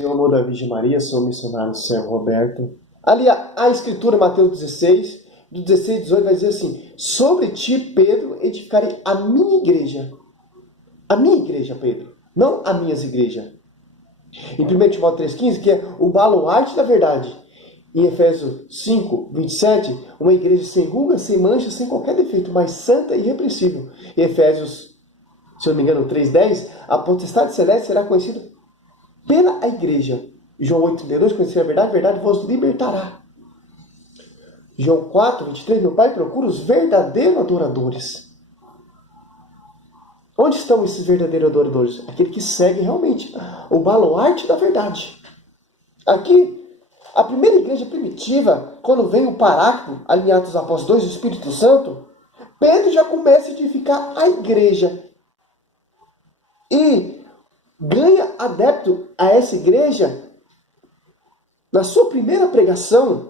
Eu amo da Virgem Maria, sou missionário servo Roberto. Ali a escritura, Mateus 16, do 16 e 18, vai dizer assim: sobre ti, Pedro, edificarei a minha igreja. A minha igreja, Pedro, não as minhas igrejas. Em 1 Timóteo 3,15, que é o baluarte da verdade. Em Efésios 5, 27, uma igreja sem ruga, sem mancha, sem qualquer defeito, mas santa e irrepreensível. Em Efésios, se eu não me engano, 3,10, a potestade celeste será conhecida pela igreja. João 8,32, conhecer a verdade vos libertará. João 4,23, meu Pai procura os verdadeiros adoradores. Onde estão esses verdadeiros adoradores? Aquele que segue realmente o baluarte da verdade. Aqui, a primeira igreja primitiva, quando vem o Paráclito, ali em Atos dos Apóstolos 2, o Espírito Santo, Pedro já começa a edificar a igreja. E ganha adepto a essa igreja na sua primeira pregação,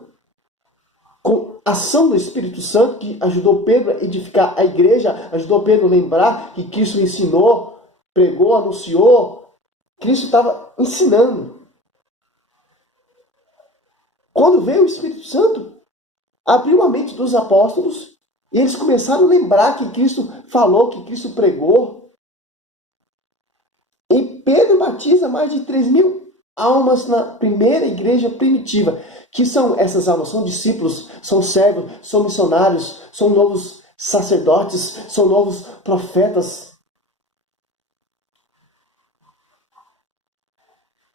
com ação do Espírito Santo, que ajudou Pedro a edificar a igreja, ajudou Pedro a lembrar que Cristo ensinou, pregou, anunciou. Cristo estava ensinando. Quando veio o Espírito Santo, abriu a mente dos apóstolos e eles começaram a lembrar que Cristo falou, que Cristo pregou. E Pedro batiza mais de 3.000 almas na primeira igreja primitiva. Que são essas almas? São discípulos, são servos, são missionários, são novos sacerdotes, são novos profetas.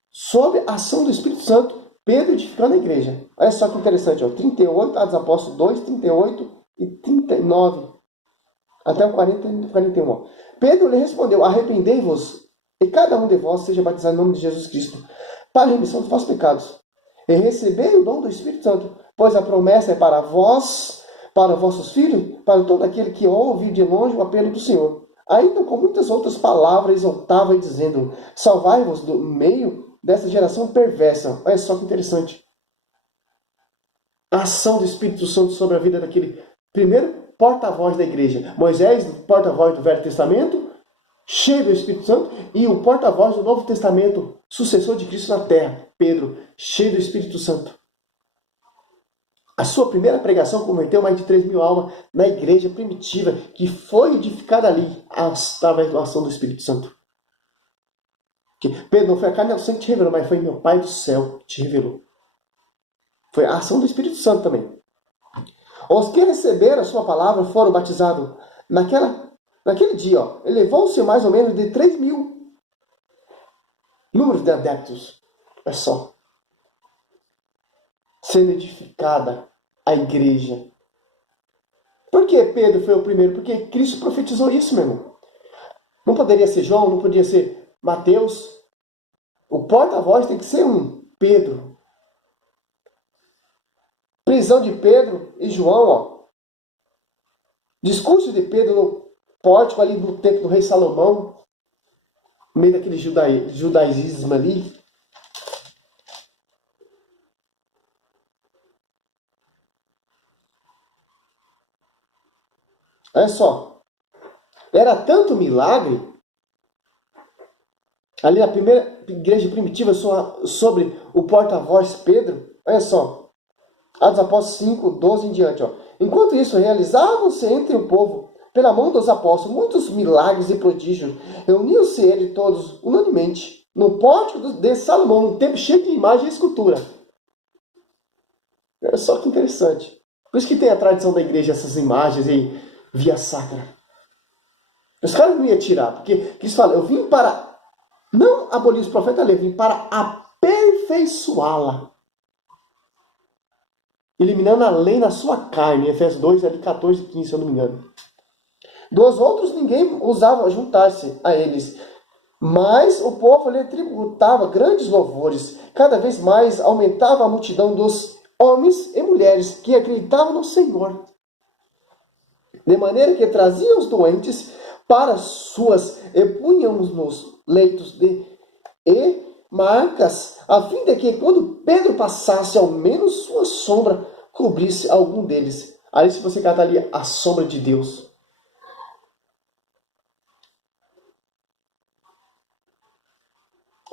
Sob a ação do Espírito Santo, Pedro edificando a igreja. Olha só que interessante, ó, 38, Atos dos Apóstolos 2, 38 e 39, até o 40 e 41. Ó. Pedro lhe respondeu: arrependei-vos, e cada um de vós seja batizado em nome de Jesus Cristo, para a remissão dos vossos pecados, e recebei o dom do Espírito Santo, pois a promessa é para vós, para vossos filhos, para todo aquele que ouve de longe o apelo do Senhor. Ainda com muitas outras palavras exortava, dizendo: salvai-vos do meio dessa geração perversa. Olha só que interessante. A ação do Espírito Santo sobre a vida daquele primeiro porta-voz da igreja. Moisés, porta-voz do Velho Testamento, cheio do Espírito Santo, e o porta-voz do Novo Testamento, sucessor de Cristo na terra, Pedro, cheio do Espírito Santo. A sua primeira pregação converteu mais de 3.000 almas na igreja primitiva, que foi edificada ali através da ação do Espírito Santo. Que Pedro, não foi a carne e o sangue que te revelou, mas foi meu Pai do céu que te revelou. Foi a ação do Espírito Santo também. Os que receberam a sua palavra foram batizados naquele dia. Elevou-se mais ou menos de 3.000 números de adeptos. É só. Sendo edificada a igreja. Por que Pedro foi o primeiro? Porque Cristo profetizou isso, meu irmão. Não poderia ser João, não poderia ser Mateus. O porta-voz tem que ser um Pedro. Prisão de Pedro e João, ó. Discurso de Pedro no pórtico ali do templo do rei Salomão, no meio daquele judaísmo ali. Olha só. Era tanto milagre ali na primeira igreja primitiva sobre o porta-voz Pedro. Olha só. Atos Apóstolos 5, 12 em diante. Ó. Enquanto isso, realizavam-se entre o povo, pela mão dos apóstolos, muitos milagres e prodígios. Reuniam-se eles todos, unanimemente, no pórtico de Salomão, num templo cheio de imagem e escultura. Olha só que interessante. Por isso que tem a tradição da igreja, essas imagens aí, via sacra. Os caras não iam tirar, porque eles falam: eu vim para não abolir os profetas, eu vim para aperfeiçoá-la. Eliminando a lei na sua carne, Efésios 2, ali 14 e 15, se eu não me engano. Dos outros, ninguém ousava juntar-se a eles. Mas o povo lhe tributava grandes louvores. Cada vez mais aumentava a multidão dos homens e mulheres que acreditavam no Senhor. De maneira que traziam os doentes para suas e punham nos leitos e marcas, a fim de que quando Pedro passasse, ao menos sua sombra cobrisse algum deles. Aí se você catar ali a sombra de Deus.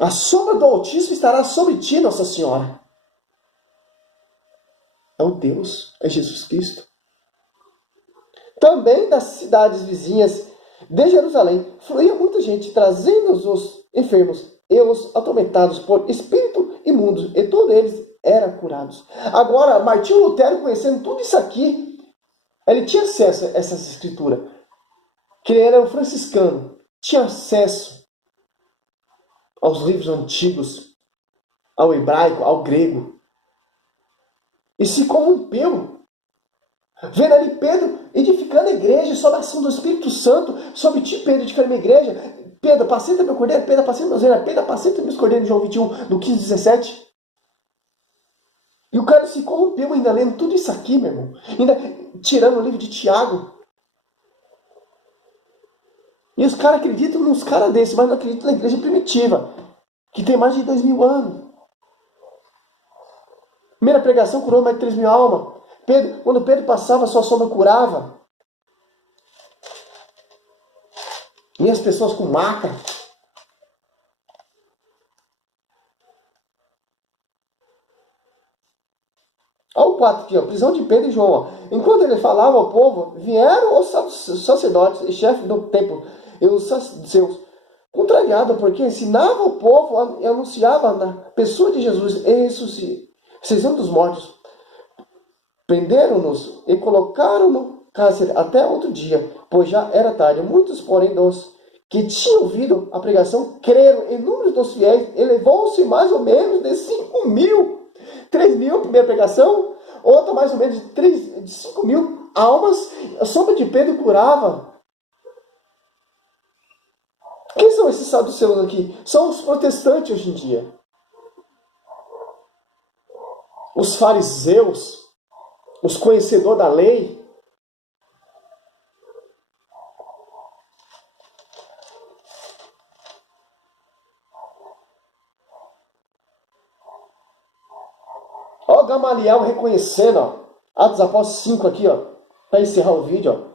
A sombra do Altíssimo estará sobre ti, Nossa Senhora. É o Deus, é Jesus Cristo. Também das cidades vizinhas de Jerusalém fluía muita gente, trazendo os enfermos e os atormentados por espírito imundos, e todos eles eram curados. Agora, Martinho Lutero, conhecendo tudo isso aqui, ele tinha acesso a essas escrituras, que ele era um franciscano, tinha acesso aos livros antigos, ao hebraico, ao grego, e se corrompeu, vendo ali Pedro edificando a igreja, sob a ação do Espírito Santo, sobre ti, Pedro, edificando a minha igreja. Pedro, apacenta meu cordeiro, Pedro, apacenta meu ovelha, Pedro, apacenta meus cordeiros, João 21, no 15, 17. E o cara se corrompeu ainda lendo tudo isso aqui, meu irmão. Ainda tirando o livro de Tiago. E os caras acreditam nos caras desses, mas não acreditam na igreja primitiva, que tem mais de 2.000 anos. Primeira pregação curou mais de 3.000 almas. Quando Pedro passava, sua sombra curava. E as pessoas com maca. Olha o 4 aqui, ó, prisão de Pedro e João. Ó. Enquanto ele falava ao povo, vieram os sacerdotes e chefes do templo e os saduceus, contrariados, porque ensinava o povo e anunciava na pessoa de Jesus e ressuscitando dos mortos. Prenderam-nos e colocaram no cárcere até outro dia, pois já era tarde. Muitos, porém, dos que tinham ouvido a pregação, creram. E o número dos fiéis elevou-se mais ou menos de 5.000. 3.000, primeira pregação, outra mais ou menos de 5.000 almas. A sombra de Pedro curava. Quem são esses saduceus aqui? São os protestantes hoje em dia. Os fariseus, os conhecedores da lei. Olha o Gamaliel reconhecendo, ó. Atos dos Apóstolos 5 aqui, ó. Para encerrar o vídeo, ó.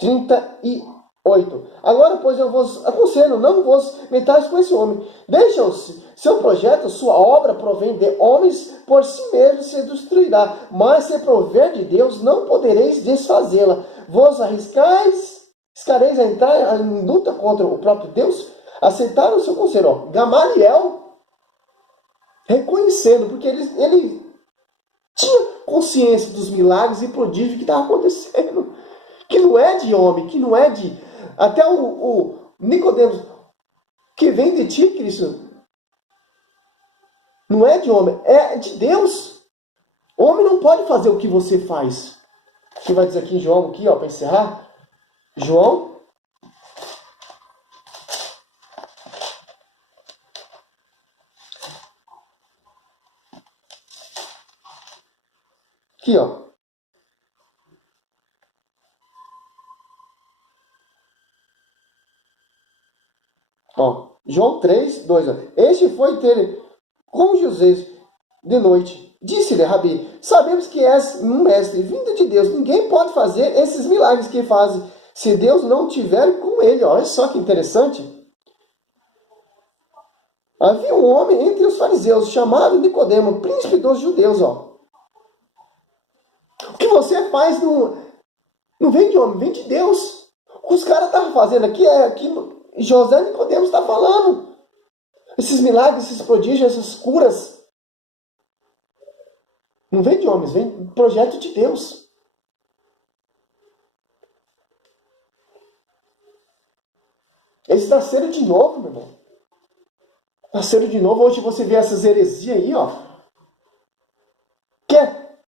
38. Agora, pois, eu vos aconselho, não vos metais com esse homem. Deixa-os, seu projeto, sua obra provém de homens, por si mesmo se destruirá. Mas se prover de Deus, não podereis desfazê-la. Vos arriscareis a entrar em luta contra o próprio Deus? Aceitaram o seu conselho. Ó. Gamaliel reconhecendo, porque ele tinha consciência dos milagres e prodígios que estavam acontecendo. Que não é de homem, que não é de... Até o Nicodemos, que vem de ti, Cristo, não é de homem, é de Deus. O homem não pode fazer o que você faz. O que vai dizer aqui em João, aqui, ó, para encerrar? João. Aqui, ó. Ó, João 3, 2. Ó. Este foi ter com José de noite. Disse-lhe, Rabi, sabemos que és um mestre vindo de Deus. Ninguém pode fazer esses milagres que faz se Deus não tiver com ele. Olha só que interessante. Havia um homem entre os fariseus chamado Nicodemo, príncipe dos judeus. Ó. O que você faz não vem de homem, vem de Deus. O que os caras estavam fazendo aqui é aquilo. José Nicodemos está falando. Esses milagres, esses prodígios, essas curas. Não vem de homens, vem do projeto de Deus. Eles nasceram de novo, meu irmão. Nasceram de novo. Hoje você vê essas heresias aí, ó. Quer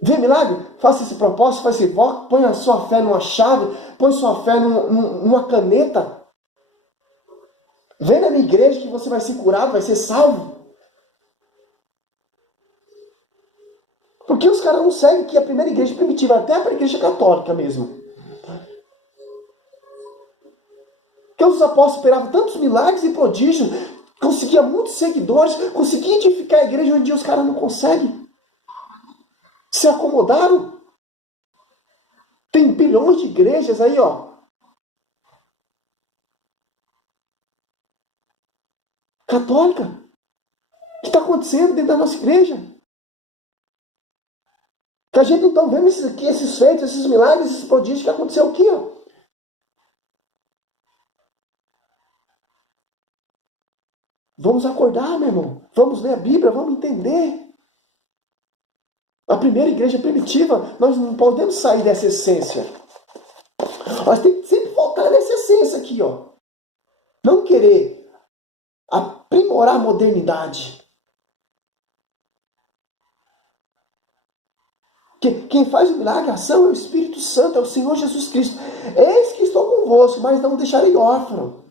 ver milagre? Faça esse propósito, faça esse voto, põe a sua fé numa chave, põe sua fé numa caneta. Vem na minha igreja que você vai ser curado, vai ser salvo. Porque os caras não seguem que a primeira igreja primitiva, até a igreja católica mesmo. Porque os apóstolos esperavam tantos milagres e prodígios, conseguiam muitos seguidores, conseguiam edificar a igreja, hoje em dia os caras não conseguem. Se acomodaram. Tem bilhões de igrejas aí, ó. católica. O que está acontecendo dentro da nossa igreja? Que a gente não está vendo esses feitos, esses milagres, esses prodígios que aconteceu aqui, ó. Vamos acordar, meu irmão. Vamos ler a Bíblia, vamos entender. A primeira igreja primitiva, nós não podemos sair dessa essência. Nós temos que sempre voltar nessa essência aqui, ó. Não querer aprimorar a modernidade. Quem faz o milagre, a ação, é o Espírito Santo, é o Senhor Jesus Cristo. Eis que estou convosco, mas não deixarei órfão.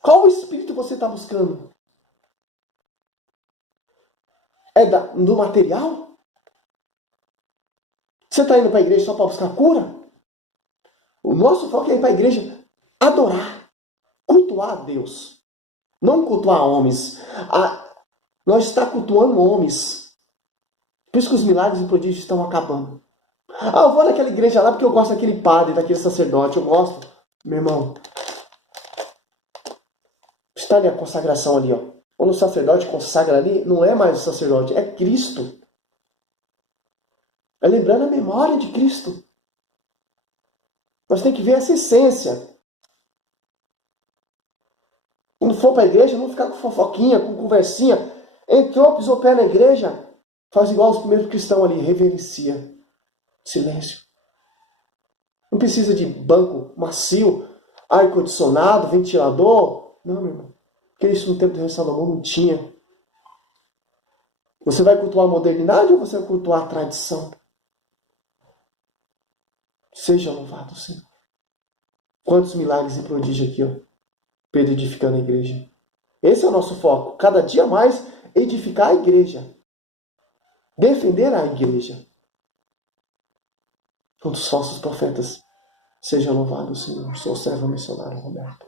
Qual Espírito você está buscando? É do material? Você está indo para a igreja só para buscar cura? O nosso foco é ir para a igreja adorar, cultuar a Deus. Não cultuar homens. Nós estamos cultuando homens. Por isso que os milagres e prodígios estão acabando. Eu vou naquela igreja lá porque eu gosto daquele padre, daquele sacerdote. Eu gosto. Meu irmão, está ali a consagração ali, ó. Quando o sacerdote consagra ali, não é mais o sacerdote, é Cristo. É lembrando a memória de Cristo. Nós temos que ver essa essência. Quando for para a igreja, não ficar com fofoquinha, com conversinha. Entrou, pisou o pé na igreja, faz igual os primeiros cristãos ali, reverencia. Silêncio. Não precisa de banco macio, ar-condicionado, ventilador. Não, meu irmão. Porque isso no tempo do rei Salomão não tinha. Você vai cultuar a modernidade ou você vai cultuar a tradição? Seja louvado, Senhor. Quantos milagres e prodígios aqui, ó. Pedro edificando a igreja. Esse é o nosso foco. Cada dia mais edificar a igreja. Defender a igreja. Quantos falsos profetas. Seja louvado, Senhor. Sou o servo missionário Roberto.